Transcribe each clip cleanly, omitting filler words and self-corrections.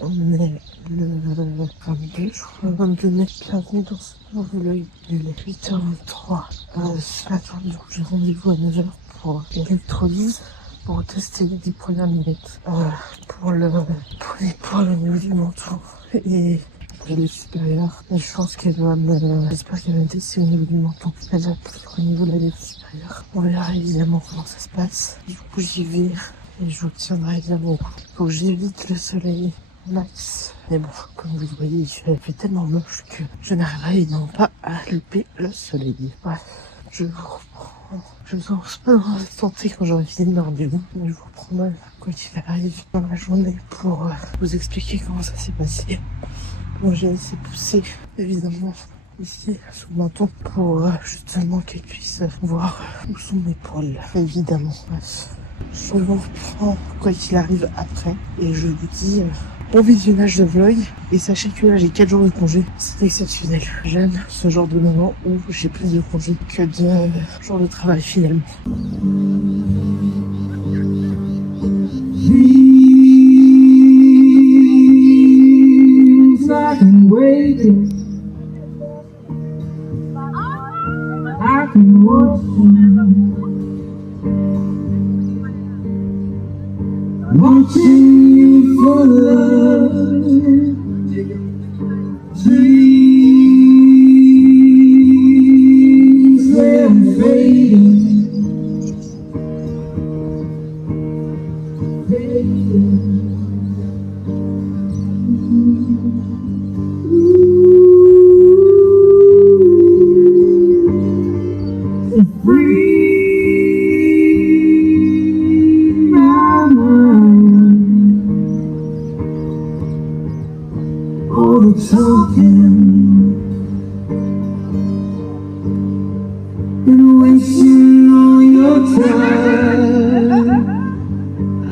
On est le 22, je crois, 22 mai. Bienvenue dans ce nouveau vlog. Il est 8h23. Ce matin, du coup, j'ai rendez-vous à 9h pour l'électrolyse, pour tester les 10 premières minutes. Pour les poils au niveau du menton et le supérieur. Et je pense qu'elle va me... J'espère qu'elle va me tester au niveau du menton. Elle va plus au niveau de la lèvre supérieure. On verra évidemment comment ça se passe. Du coup, j'y vais. Et je vous tiendrai évidemment au courant. Faut que j'évite le soleil max. Mais bon, comme vous le voyez, il fait tellement moche que je n'arriverai évidemment pas à louper le soleil. Bref, je vous reprends. Je vous en pas dans la santé quand j'aurai fini le rendez-vous. Mais je vous reprendrai quoi qu'il arrive dans la journée pour vous expliquer comment ça s'est passé. Bon, j'ai laissé pousser évidemment ici sous le menton pour justement qu'elle puisse voir où sont mes poils. Évidemment. Bref. Je vous reprends quoi qu'il arrive après et je vous dis bon visionnage de vlog. Et sachez que là j'ai 4 jours de congé, c'est exceptionnel. J'aime ce genre de moment où j'ai plus de congés que de jours de travail finalement. Watching you for love, dreams they're fading. All the talking and wasting all your time,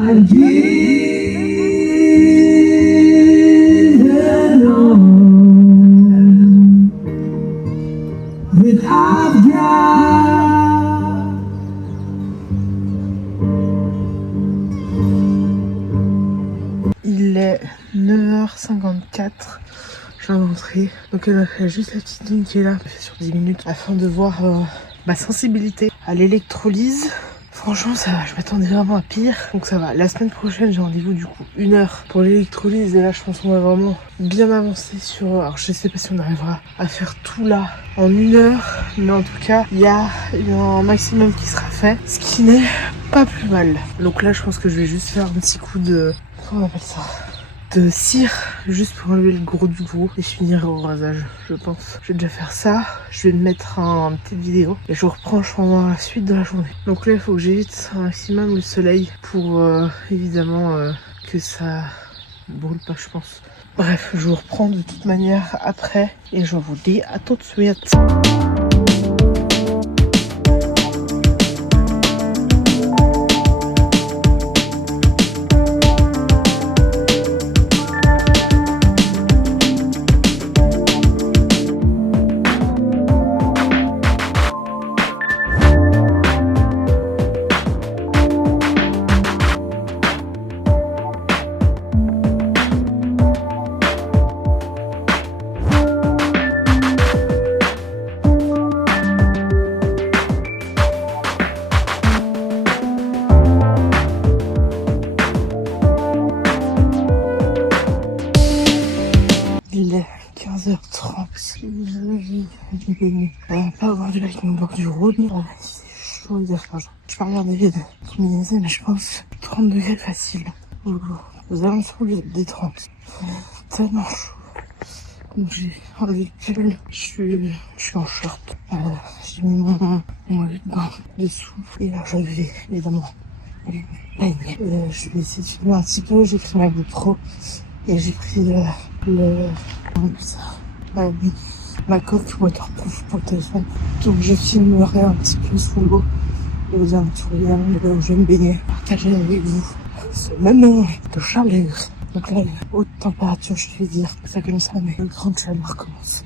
I give it all that I've got. Il est 9h54. Je viens d'entrer. Donc elle a fait juste la petite ligne qui est là. Elle fait sur 10 minutes afin de voir ma sensibilité à l'électrolyse. Franchement ça va, je m'attendais vraiment à pire. Donc ça va. La semaine prochaine j'ai rendez-vous du coup 1h pour l'électrolyse. Et là je pense qu'on va vraiment bien avancer sur... Alors je sais pas si on arrivera à faire tout là en 1h. Mais en tout cas il y a un maximum qui sera fait. Ce qui n'est pas plus mal. Donc là je pense que je vais juste faire un petit coup de... Comment on appelle ça ? De cire, juste pour enlever le gros du gros et finir au rasage, je pense. Je vais déjà faire ça, je vais me mettre une petite vidéo et je vous reprends pendant la suite de la journée. Donc là il faut que j'évite un maximum le soleil pour évidemment que ça brûle pas je pense. Bref, je vous reprends de toute manière après et je vous dis à tout de suite. Il est 15h30. On va pas avoir du lac au bord du Rhône. C'est chaud, il y a faim. Je peux regarder les combinaisons, mais je pense 30 degrés facile. Vous allez me des 30. Tellement chaud. Donc j'ai enlevé le pull. Je suis en short. J'ai mis mon maillot de bain dessous. Et là je vais évidemment baigner. Je vais essayer de filmer un petit peu. J'ai pris ma GoPro. Et j'ai pris comment on dit ça, ma coque waterproof pour le téléphone. Donc je filmerai un petit peu sous l'eau et vous inviterez là où je vais me baigner, partager avec vous ce moment de chaleur. Donc là, haute température, je vais dire ça comme ça, mais la grande chaleur commence.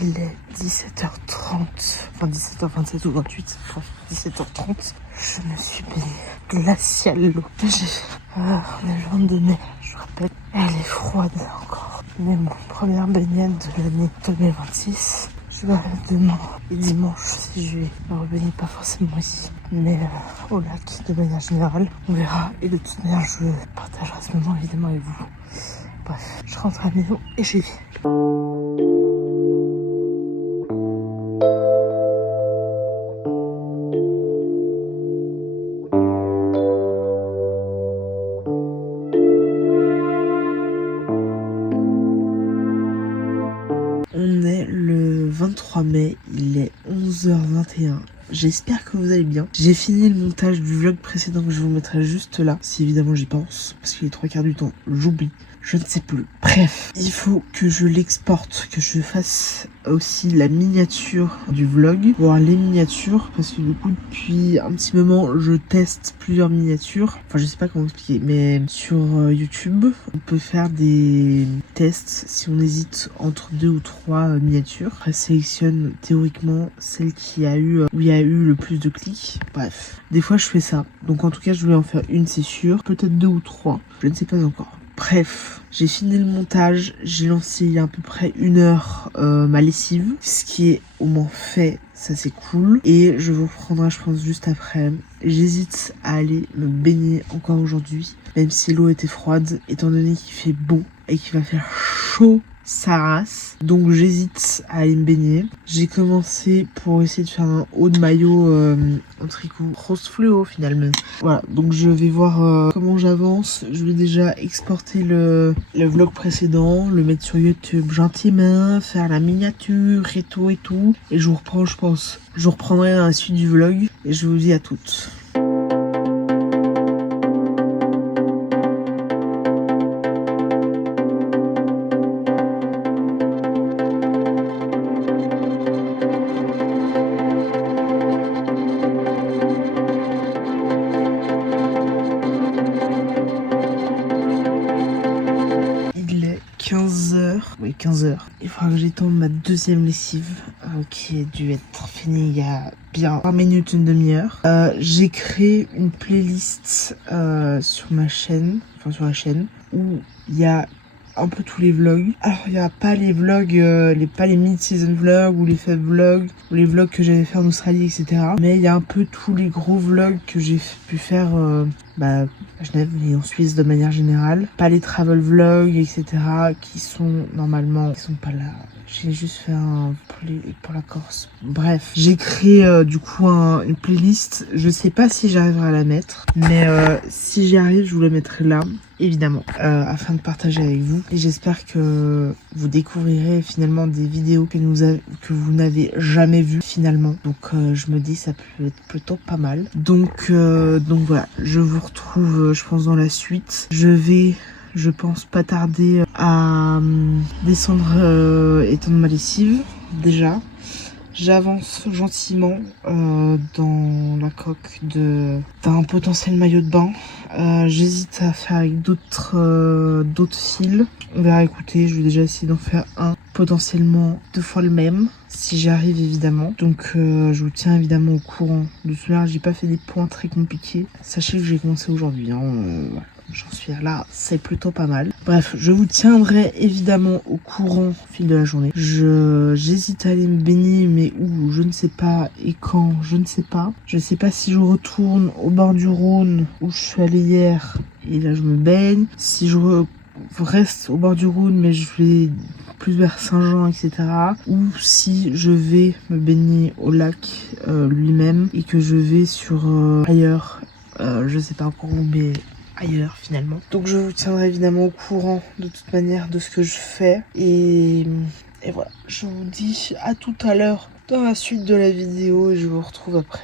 Il est 17h30, enfin 17h27 ou 28, bref, 17h30. Je me suis baignée glacialement. On est le 22 mai, je rappelle. Elle est froide encore. Mais mon première baignade de l'année 2026. Je vais demain et dimanche si je vais me rebaigner, pas forcément ici, mais au lac de manière générale. On verra. Et de toute manière, je partagerai ce moment évidemment avec vous. Bref, je rentre à la maison et j'y vais. On est le 23 mai, il est 11h21. J'espère que vous allez bien. J'ai fini le montage du vlog précédent que je vous mettrai juste là, si évidemment j'y pense, parce que les 3/4 du temps, j'oublie. Je ne sais plus. Bref, il faut que je l'exporte, que je fasse aussi la miniature du vlog, voire les miniatures, parce que du coup depuis un petit moment je teste plusieurs miniatures. Enfin je sais pas comment expliquer, mais sur YouTube on peut faire des tests si on hésite entre 2 ou 3 miniatures. Après sélectionne théoriquement celle qui a eu où il y a eu le plus de clics. Bref, des fois je fais ça. Donc en tout cas je voulais en faire une, c'est sûr, peut-être 2 ou 3, je ne sais pas encore. Bref, j'ai fini le montage, j'ai lancé il y a à peu près 1 heure ma lessive, ce qui est au moins fait, ça c'est cool. Et je vous reprendrai je pense juste après. J'hésite à aller me baigner encore aujourd'hui, même si l'eau était froide, étant donné qu'il fait beau et qu'il va faire chaud sa race. Donc j'hésite à aller me baigner. J'ai commencé pour essayer de faire un haut de maillot en tricot rose fluo finalement. Voilà, donc je vais voir comment j'avance. Je vais déjà exporter le vlog précédent, le mettre sur YouTube gentiment, faire la miniature et tout et tout. Et je vous reprends, je pense. Je vous reprendrai dans la suite du vlog et je vous dis à toutes. Il est 15h. Oui, 15h. Il faudra que j'étende ma deuxième lessive qui a dû être finie il y a bien 20 minutes, une demi-heure. J'ai créé une playlist sur ma chaîne, enfin sur la chaîne, où il y a un peu tous les vlogs. Alors il n'y a pas les vlogs, pas les mid-season vlogs ou les faibles vlogs ou les vlogs que j'avais fait en Australie, etc. Mais il y a un peu tous les gros vlogs que j'ai pu faire à Genève et en Suisse de manière générale. Pas les travel vlogs, etc. qui sont normalement, qui sont pas là. J'ai juste fait un pour la Corse. Bref, j'ai créé du coup une playlist. Je sais pas si j'arriverai à la mettre, mais si j'y arrive, je vous la mettrai là, évidemment, afin de partager avec vous. Et j'espère que vous découvrirez finalement des vidéos que vous n'avez jamais vues finalement. Donc je me dis ça peut être plutôt pas mal. Donc voilà, je vous retrouve, je pense, dans la suite. Je pense pas tarder à descendre, étendre ma lessive, déjà. J'avance gentiment dans la coque d'un potentiel maillot de bain. J'hésite à faire avec d'autres fils. On verra, écoutez, je vais déjà essayer d'en faire un, potentiellement 2 fois le même, si j'y arrive évidemment. Donc je vous tiens évidemment au courant. De toute manière, j'ai pas fait des points très compliqués. Sachez que j'ai commencé aujourd'hui, voilà. J'en suis là, c'est plutôt pas mal. Bref, je vous tiendrai évidemment au courant au fil de la journée. J'hésite à aller me baigner, mais où, je ne sais pas, et quand, je ne sais pas. Je ne sais pas si je retourne au bord du Rhône, où je suis allée hier, et là je me baigne. Si je reste au bord du Rhône, mais je vais plus vers Saint-Jean, etc. Ou si je vais me baigner au lac lui-même, et que je vais sur ailleurs, je sais pas encore où, mais ailleurs finalement. Donc je vous tiendrai évidemment au courant de toute manière de ce que je fais et voilà, je vous dis à tout à l'heure dans la suite de la vidéo et je vous retrouve après.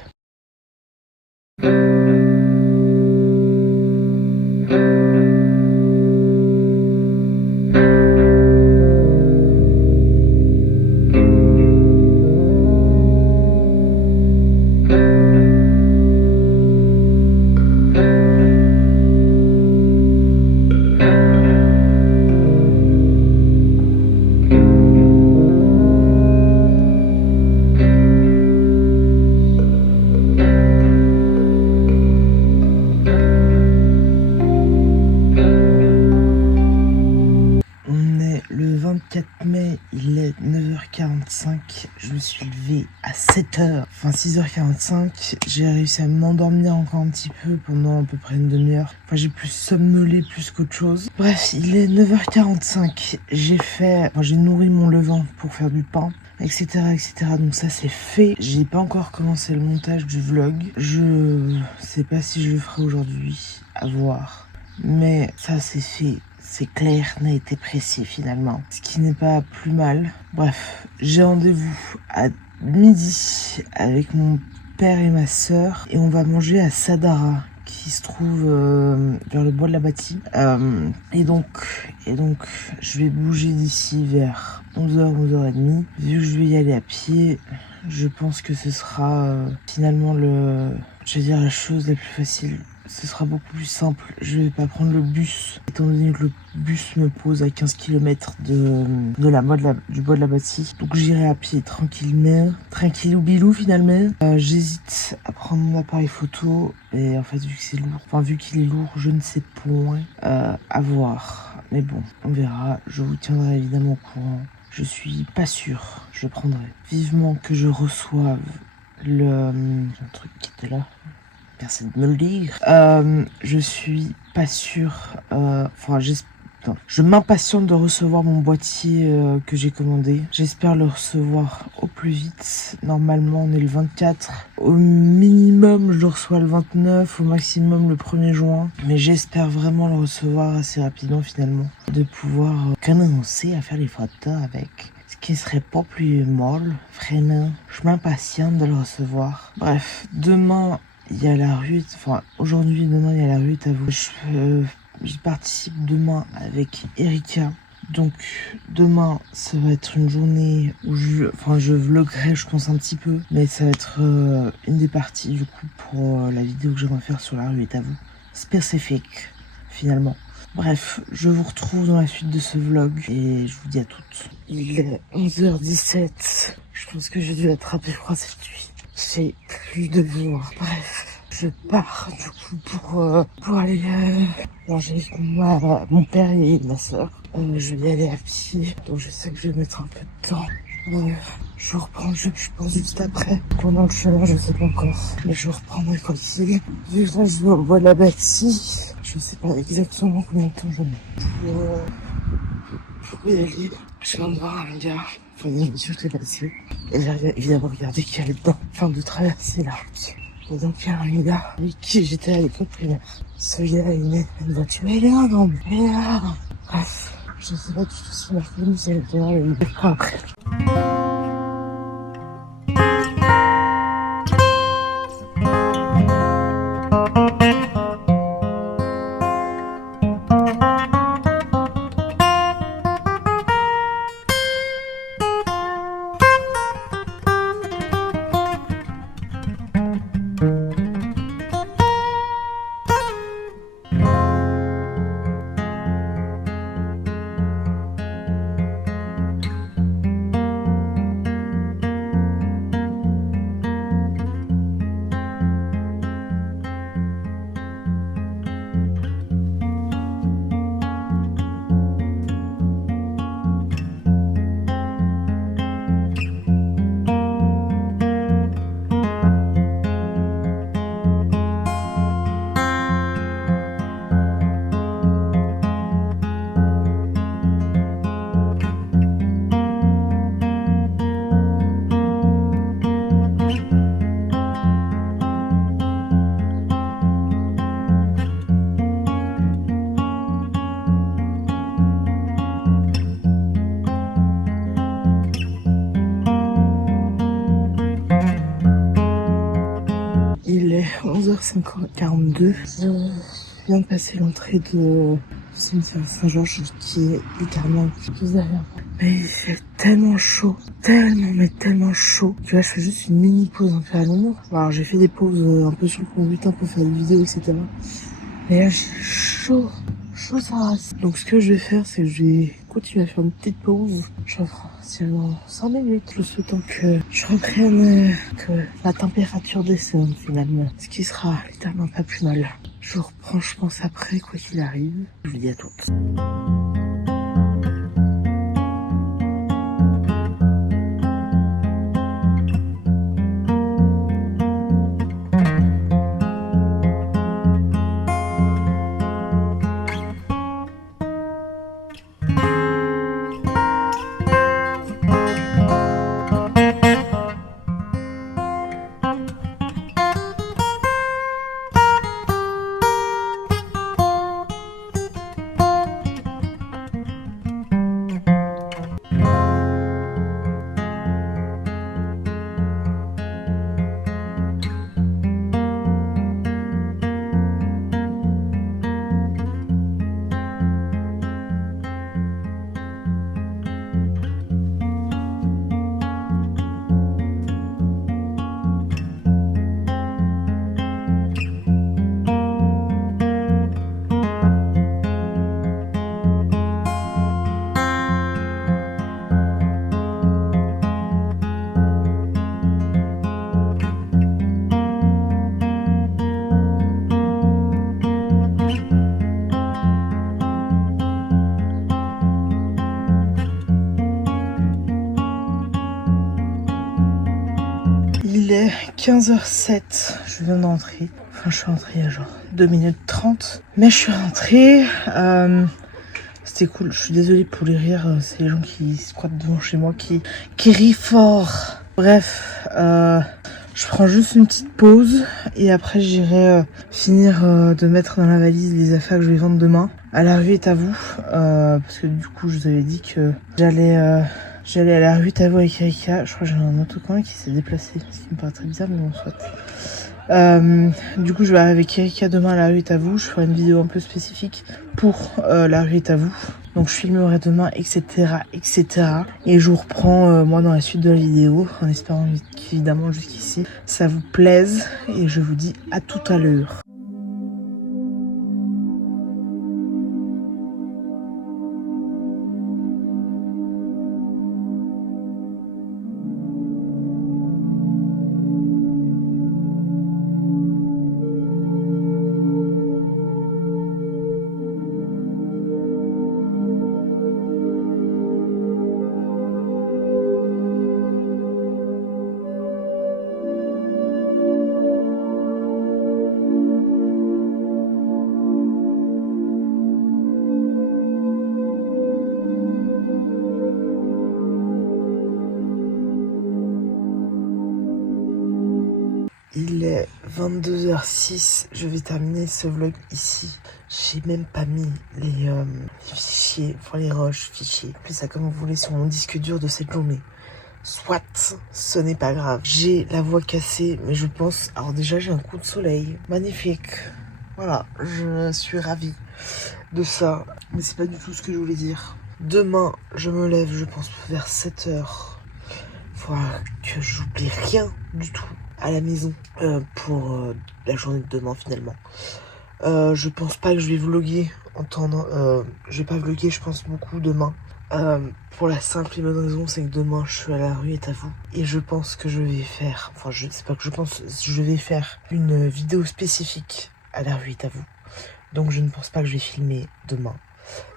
est 9h45, je me suis levée à 7h, enfin 6h45, j'ai réussi à m'endormir encore un petit peu pendant à peu près une demi-heure. Enfin j'ai plus somnolé plus qu'autre chose. Bref, il est 9h45, j'ai nourri mon levain pour faire du pain, etc., etc. Donc ça c'est fait. J'ai pas encore commencé le montage du vlog. Je sais pas si je le ferai aujourd'hui, à voir. Mais ça c'est fait. C'est clair, net et précis finalement. Ce qui n'est pas plus mal. Bref, j'ai rendez-vous à midi avec mon père et ma sœur. Et on va manger à Sadara, qui se trouve vers le bois de la Bâtie. Et donc, je vais bouger d'ici vers 11h, 11h30. Vu que je vais y aller à pied, je pense que ce sera finalement la chose la plus facile. Ce sera beaucoup plus simple. Je vais pas prendre le bus, étant donné que le bus me pose à 15 km du bois de la Bâtie. Donc j'irai à pied tranquillement, tranquillou bilou finalement. J'hésite à prendre mon appareil photo, et en fait vu qu'il est lourd, je ne sais point à voir. Mais bon, on verra. Je vous tiendrai évidemment au courant. Je suis pas sûr. Je le prendrai. Vivement que je reçoive le truc qui était là. Merci de me le dire. Je suis pas sûre. Je m'impatiente de recevoir mon boîtier que j'ai commandé. J'espère le recevoir au plus vite. Normalement, on est le 24. Au minimum, je le reçois le 29. Au maximum, le 1er juin. Mais j'espère vraiment le recevoir assez rapidement, finalement. De pouvoir commencer à faire les photos avec. Ce qui serait pas plus mal. Vraiment, je m'impatiente de le recevoir. Bref, demain... il y a la rue, aujourd'hui, demain, il y a la rue à vous. Je participe demain avec Erika. Donc, demain, ça va être une journée où je vloggerai, je pense, un petit peu. Mais ça va être une des parties, du coup, pour la vidéo que j'aimerais faire sur la rue à vous. Spécifique, finalement. Bref, je vous retrouve dans la suite de ce vlog et je vous dis à toutes. Il est 11h17. Je pense que j'ai dû attraper froid cette nuit. J'ai plus de voix. Bref, je pars du coup pour aller manger avec mon père et ma soeur. Je vais y aller à pied, donc je sais que je vais mettre un peu de temps. Je reprends, je pense juste après. Pendant le chemin, je sais pas encore. Mais je reprendrai quand il est. Vu que là, je vais au bois de la Bâtie, je sais pas exactement combien de temps je mets pour y aller. Je viens de voir un gars. Enfin, une voiture qui est passée. Et j'ai évidemment regardé qu'il y avait dedans. Enfin, de traverser la route. Et donc, il y a un gars avec qui j'étais à l'école primaire. Ce gars, il met une voiture énorme. Bref, je sais pas du tout si ma famille, c'est le terrain, mais il après. Il est 11h42. Je viens de passer l'entrée de Saint-Georges qui est littéralement juste derrière moi. Mais il fait tellement chaud, tellement chaud. Tu vois, je fais juste une mini pause un peu à l'ombre. Alors j'ai fait des pauses un peu sur le conducteur pour faire des vidéos, etc. Et là j'ai chaud ça rase. Donc ce que je vais faire, c'est que je vais continuer à faire une petite pause. Je ferai seulement 5 minutes, le temps que je reprenne, que la température descende finalement. Ce qui sera littéralement pas plus mal. Je vous reprends, je pense, après, quoi qu'il arrive. Je vous dis à toutes. Il est 15h07, je viens d'entrer. Enfin, je suis rentrée il y a genre 2 minutes 30. Mais je suis rentrée. C'était cool. Je suis désolée pour les rires. C'est les gens qui squattent devant chez moi qui rient fort. Bref, je prends juste une petite pause. Et après, j'irai finir de mettre dans la valise les affaires que je vais vendre demain. À la rue est à vous. Parce que du coup, je vous avais dit que j'allais à la rue est à vous avec Erika. Je crois que j'ai un autocollant qui s'est déplacé. Ce qui me paraît très bizarre, mais bon, soit. Du coup, je vais arriver avec Erika demain à la rue est à vous. Je ferai une vidéo un peu spécifique pour la rue est à vous. Donc, je filmerai demain, etc., etc. Et je vous reprends, moi, dans la suite de la vidéo, en espérant qu'évidemment, jusqu'ici, ça vous plaise. Et je vous dis à tout à l'heure. Il est 22h06, je vais terminer ce vlog ici. J'ai même pas mis les fichiers, enfin les rushs, fichiers, appelez ça comme vous voulez, sur mon disque dur de cette journée. Soit, ce n'est pas grave. J'ai la voix cassée, mais je pense... Alors déjà, j'ai un coup de soleil. Magnifique. Voilà, je suis ravie de ça. Mais c'est pas du tout ce que je voulais dire. Demain, je me lève, je pense, vers 7h. Faudra que j'oublie rien du tout à la maison pour la journée de demain finalement. Je pense pas que je vais vlogger je vais pas vlogger je pense beaucoup demain. Pour la simple et bonne raison, c'est que demain je suis à la rue est à vous. Et je pense que je vais faire, enfin je sais pas que je pense, je vais faire une vidéo spécifique à la rue est à vous. Donc je ne pense pas que je vais filmer demain.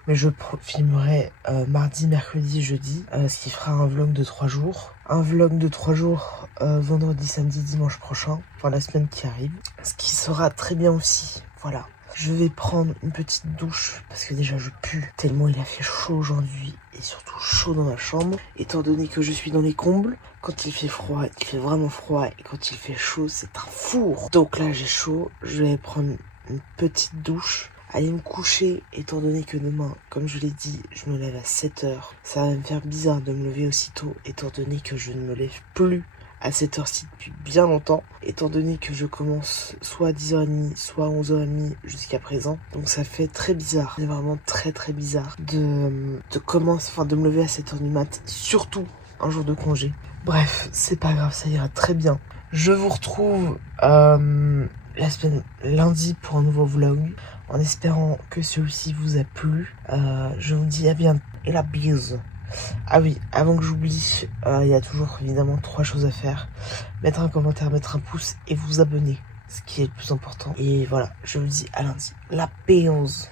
Mais je filmerai mardi, mercredi, jeudi, ce qui fera un vlog de 3 jours. Un vlog de 3 jours, vendredi, samedi, dimanche prochain, enfin la semaine qui arrive. Ce qui sera très bien aussi, voilà. Je vais prendre une petite douche, parce que déjà je pue, tellement il a fait chaud aujourd'hui, et surtout chaud dans ma chambre. Étant donné que je suis dans les combles, quand il fait froid, il fait vraiment froid, et quand il fait chaud, c'est un four. Donc là j'ai chaud, je vais prendre une petite douche. Aller me coucher, étant donné que demain, comme je l'ai dit, je me lève à 7h. Ça va me faire bizarre de me lever aussitôt, étant donné que je ne me lève plus à cette heure-ci depuis bien longtemps, étant donné que je commence soit à 10h30, soit à 11h30 jusqu'à présent. Donc ça fait très bizarre, c'est vraiment très très bizarre de me lever à 7h du mat, surtout un jour de congé. Bref, c'est pas grave, ça ira très bien. Je vous retrouve la semaine lundi pour un nouveau vlog. En espérant que celui-ci vous a plu. Je vous dis à bientôt et la bise. Ah oui, avant que j'oublie, il y a toujours évidemment 3 choses à faire. Mettre un commentaire, mettre un pouce et vous abonner. Ce qui est le plus important. Et voilà, je vous dis à lundi. La bise.